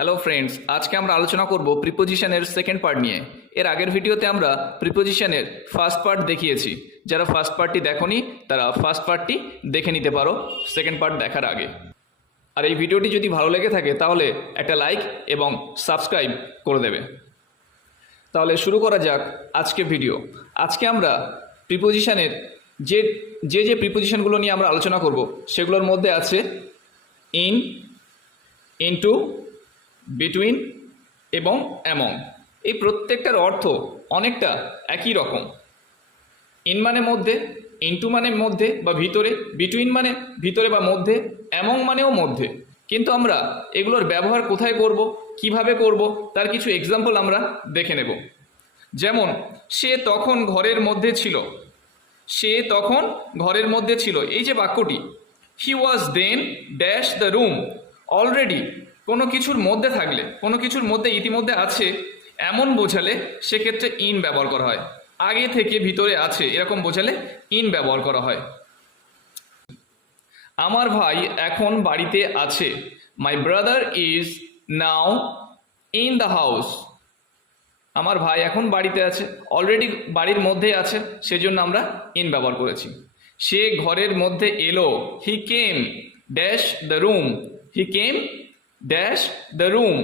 Hello friends, আজকে আমরা আলোচনা করব প্রিপোজিশনের সেকেন্ড পার্ট নিয়ে। এর আগের ভিডিওতে আমরা প্রিপোজিশনের ফার্স্ট পার্ট দেখিয়েছি। যারা ফার্স্ট পার্টটি দেখোনি তারা ফার্স্ট পার্টটি দেখে নিতে পারো সেকেন্ড পার্ট দেখার আগে। আর এই ভিডিওটি যদি ভালো লেগে থাকে তাহলে একটা লাইক এবং সাবস্ক্রাইব করে দেবে। তাহলে শুরু করা যাক আজকে ভিডিও। আজকে আমরা প্রিপোজিশনের যে প্রিপোজিশনগুলো নিয়ে আমরা আলোচনা করব সেগুলোর মধ্যে আছে ইন, ইনটু, বিটুইন এবং অ্যামং। এই প্রত্যেকটার অর্থ অনেকটা একই রকম। ইন মানে মধ্যে, ইনটু মানে মধ্যে বা ভিতরে, বিটুইন মানে ভিতরে বা মধ্যে, অ্যামং মানেও মধ্যে। কিন্তু আমরা এগুলোর ব্যবহার কোথায় করব, কিভাবে করব তার কিছু এক্সাম্পল আমরা দেখে নেব। যেমন সে তখন ঘরের মধ্যে ছিল। সে তখন ঘরের মধ্যে ছিল, এই যে বাক্যটি, হি ওয়াজ দেন ড্যাশ দ্য রুম। অলরেডি কোনো কিছুর মধ্যে থাকলে, কোনো কিছুর মধ্যে ইতিমধ্যে আছে এমন বোঝালে সেক্ষেত্রে ইন ব্যবহার করা হয়। আগে থেকে ভিতরে আছে এরকম বোঝালে ইন ব্যবহার করা হয়। আমার ভাই এখন বাড়িতে আছে। My brother is now in the house. আমার ভাই এখন বাড়িতে আছে, অলরেডি বাড়ির মধ্যে আছে, সেজন্য আমরা ইন ব্যবহার করেছি। সে ঘরের মধ্যে এলো। He came dash the room. He came dash the room.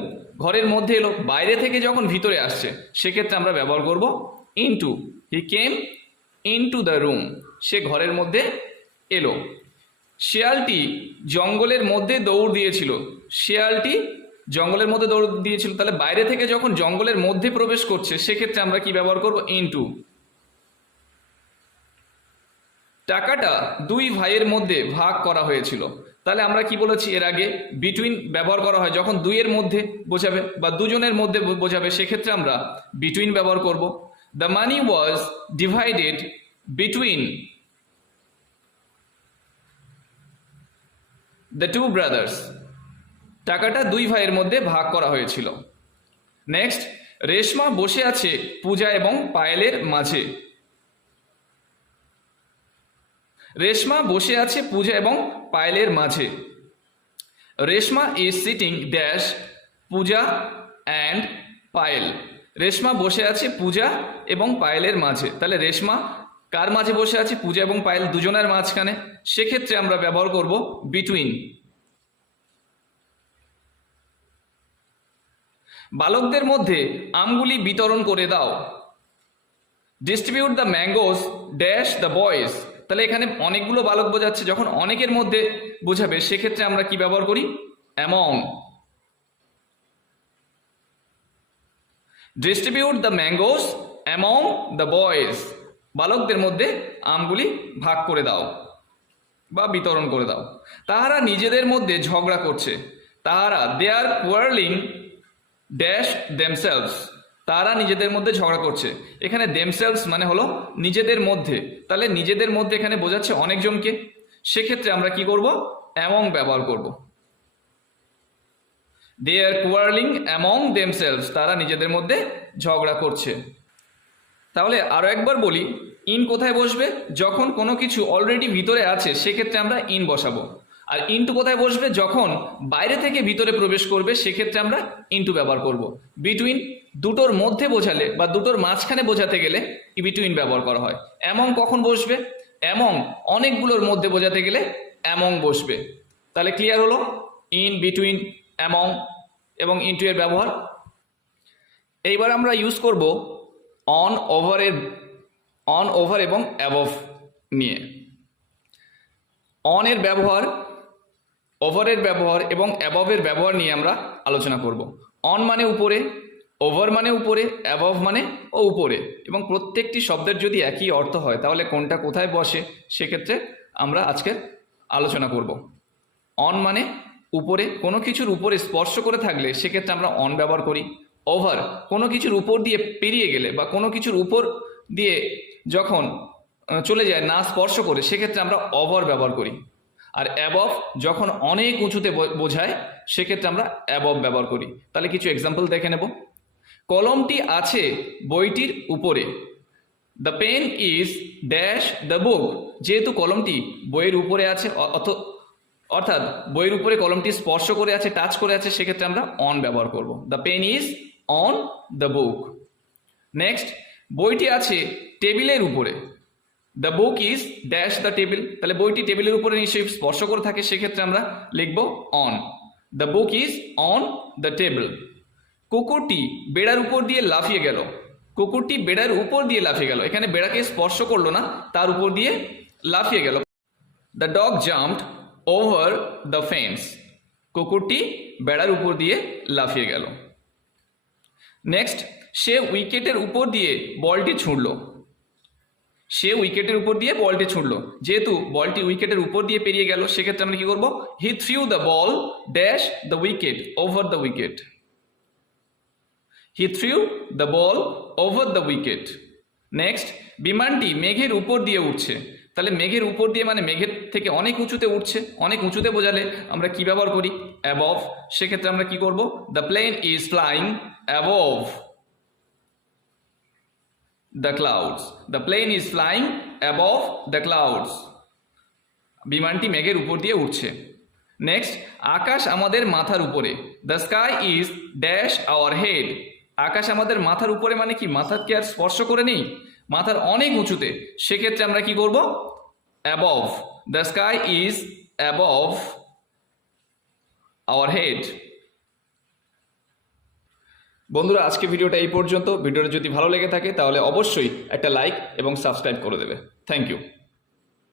ঘরের মধ্যে এলো, বাইরে থেকে যখন ভিতরে আসছে সেক্ষেত্রে আমরা ব্যবহার করব into. He came into the room. সে ঘরের মধ্যে এলো। শেয়ালটি জঙ্গলের মধ্যে দৌড় দিয়েছিল। শেয়ালটি জঙ্গলের মধ্যে দৌড় দিয়েছিল, তাহলে বাইরে থেকে যখন জঙ্গলের মধ্যে প্রবেশ করছে সেক্ষেত্রে আমরা কি ব্যবহার করব ইনটু। টাকাটা দুই ভাইয়ের মধ্যে ভাগ করা হয়েছিল। তাহলে আমরা কি বলেছি এর আগে, বিটুইন ব্যবহার করা হয় যখন দুইয়ের মধ্যে বোঝাবে বা দুজনের মধ্যে বোঝাবে, সেক্ষেত্রে আমরা বিটুইন ব্যবহার করব। The money was divided between the two brothers. টাকাটা দুই ভাইয়ের মধ্যে ভাগ করা হয়েছিল। নেক্সট, রেশমা বসে আছে পূজা এবং পায়েলের মাঝে। রেশমা বসে আছে পূজা এবং পায়েলের মাঝে। Reshma is sitting dash Puja and Payel. Reshma বসে আছে পূজা এবং পায়েলের মাঝে। তাহলে রেশমা কার মাঝে বসে আছে, পূজা এবং পায়েল দুজনের মাঝখানে, সেক্ষেত্রে আমরা ব্যবহার করব বিটুইন। বালকদের মধ্যে আমগুলি বিতরণ করে দাও। Distribute the mangoes dash the boys. তাহলে এখানে অনেকগুলো বালক বোঝাচ্ছে, যখন অনেকের মধ্যে বোঝাবে সেক্ষেত্রে আমরা কি ব্যবহার করি among. Distribute the mangoes among the boys. বালকদের মধ্যে আমগুলি ভাগ করে দাও বা বিতরণ করে দাও। তাহারা নিজেদের মধ্যে ঝগড়া করছে। তাহারা দে আর কোয়ারলিং ড্যাশ দেমসেলভস। তারা নিজেদের মধ্যে ঝগড়া করছে। এখানে দেমসেলভস মানে হলো নিজেদের মধ্যে, তাহলে নিজেদের মধ্যে এখানে বোঝাচ্ছে অনেকজনকে, সেক্ষেত্রে আমরা কি করব অ্যামং ব্যবহার করব। দে আর কোয়ারলিং অ্যামং দেমসেলভস। তারা নিজেদের মধ্যে ঝগড়া করছে। তাহলে আরো একবার বলি, ইন কোথায় বসবে, যখন কোনো কিছু অলরেডি ভিতরে আছে সেক্ষেত্রে আমরা ইন বসাবো। আর ইনটু কোথায় বসবে, যখন বাইরে থেকে ভিতরে প্রবেশ করবে সেক্ষেত্রে আমরা ইনটু ব্যবহার করব। বিটুইন দুটোর মধ্যে বোঝালে বা দুটোর মাঝখানে বোঝাতে গেলে বিটুইন ব্যবহার করা হয়। অ্যামং কখন বসবে, অ্যামং অনেকগুলোর মধ্যে বোঝাতে গেলে অ্যামং বসবে। তাহলে ক্লিয়ার হলো ইন, বিটুইন, অ্যামং এবং ইনটু এর ব্যবহার। এইবার আমরা ইউজ করব অন, ওভার এবং অ্যাবভ নিয়ে। অন এর ব্যবহার, ওভারের ব্যবহার এবং অ্যাবভের ব্যবহার নিয়ে আমরা আলোচনা করব। অন মানে উপরে, ওভার মানে উপরে, অ্যাবভ মানে ও উপরে, এবং প্রত্যেকটি শব্দের যদি একই অর্থ হয় তাহলে কোনটা কোথায় বসে সেক্ষেত্রে আমরা আজকে আলোচনা করব। অন মানে উপরে, কোনো কিছুর উপরে স্পর্শ করে থাকলে সেক্ষেত্রে আমরা অন ব্যবহার করি। ওভার কোনো কিছুর উপর দিয়ে পেরিয়ে গেলে বা কোনো কিছুর উপর দিয়ে যখন চলে যায় না স্পর্শ করে সেক্ষেত্রে আমরা ওভার ব্যবহার করি। আর অ্যাবভ যখন অনেক উঁচুতে বোঝায় সেক্ষেত্রে আমরা অ্যাবভ ব্যবহার করি। তাহলে কিছু এক্সাম্পল দেখে নেব। কলমটি আছে বইটির উপরে। The pen is dash the book. যেহেতু কলমটি বইয়ের উপরে আছে অর্থাৎ বইয়ের উপরে কলমটি স্পর্শ করে আছে, টাচ করে আছে, সেক্ষেত্রে আমরা অন ব্যবহার করব। The pen is on the book. Next, বইটি আছে টেবিলের উপরে। The book is dash the table, তাহলে বইটি টেবিলের উপরে নিশ্চয়ই স্পর্শ করে থাকে, সেক্ষেত্রে আমরা লিখব on. The book is on the table. কুকুরটি বেড়ার উপর দিয়ে লাফিয়ে গেল। কুকুরটি বেড়ার উপর দিয়ে লাফিয়ে গেল, এখানে বেড়াকে স্পর্শ করলো না, তার উপর দিয়ে লাফিয়ে গেল। The dog jumped over the fence. কুকুরটি বেড়ার উপর দিয়ে লাফিয়ে গেল। নেক্সট, সে উইকেটের উপর দিয়ে বলটি ছুঁড়ল। সে উইকেটের উপর দিয়ে বলটি ছুঁড়ল, যেহেতু বলটি উইকেটের উপর দিয়ে পেরিয়ে গেল, সেক্ষেত্রে আমরা কি করব? He threw the ball dash the wicket over the wicket. He threw the ball over the wicket. Next, বিমানটি মেঘের উপর দিয়ে উঠছে। তাহলে মেঘের উপর দিয়ে মানে মেঘের থেকে অনেক উঁচুতে উঠছে, অনেক উঁচুতে বোঝালে আমরা কি ব্যবহার করি? অ্যাবভ। সেক্ষেত্রে আমরা কি করব? The plane is flying above the clouds. The plane is flying above the clouds. বিমানটি মেঘের উপর দিয়ে উঠছে। নেক্সট, আকাশ আমাদের মাথার উপরে। The sky is dash our head. আকাশ আমাদের মাথার উপরে মানে কি? মাথাকে আর স্পর্শ করে নেই, মাথার অনেক উঁচুতে, সেক্ষেত্রে আমরা কি করব? Above. The sky is above our head. বন্ধুরা, আজকে ভিডিওটা এই পর্যন্ত। ভিডিওটা যদি ভালো লেগে থাকে তাহলে অবশ্যই একটা লাইক এবং সাবস্ক্রাইব করে দেবে। Thank you.